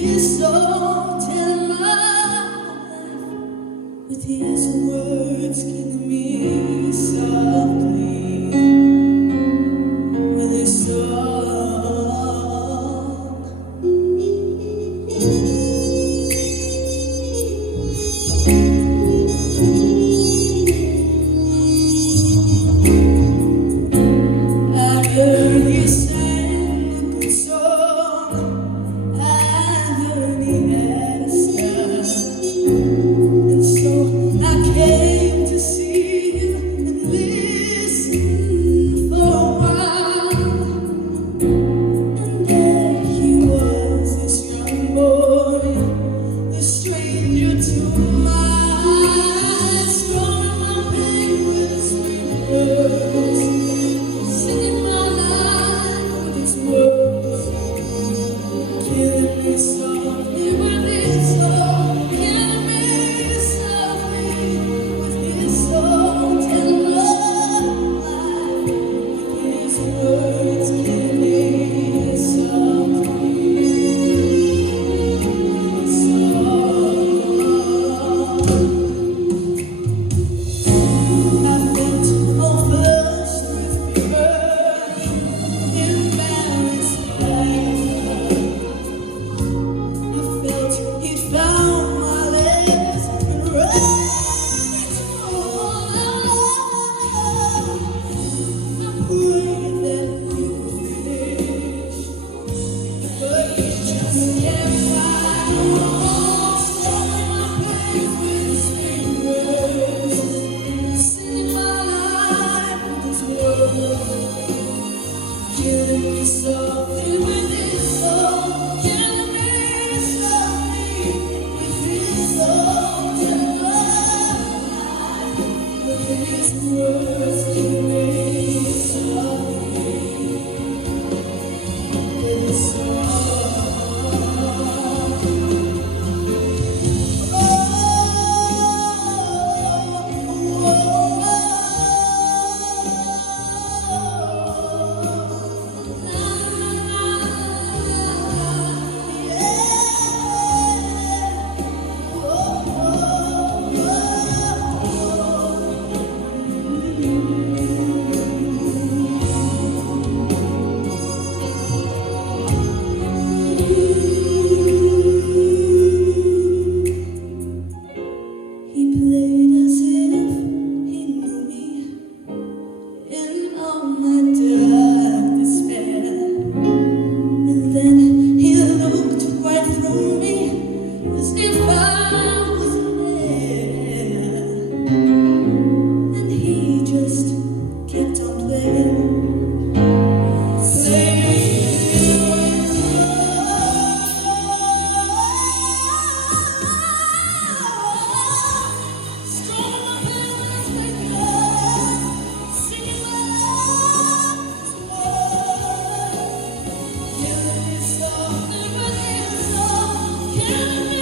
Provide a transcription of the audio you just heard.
his soul till my life, with his words killing me softly, with his song. I heard you sang a good song, I heard he had a style, and so I came to see you and listen for a while. And there he was, this young boy, this stranger to my eyes, throwing my pain with his sweet words, singing my life with his words, killing me softly with his song, killing me softly with his song, telling love life with his words, killing me softly with his song. I felt all flushed with fever, embarrassed by I felt he'd found my legs and ready to I prayed that he would finish, but he just kept right on, stirring my pain with his fingers, singing my life with his words, killing me softly with his song, killing me softly with his song, telling life with his words, killing me softly with his song. He played as if he knew me in all my dark despair, and then he looked right through me as if I wasn't there, and he just kept on playing. Killing me softly with his song, killing me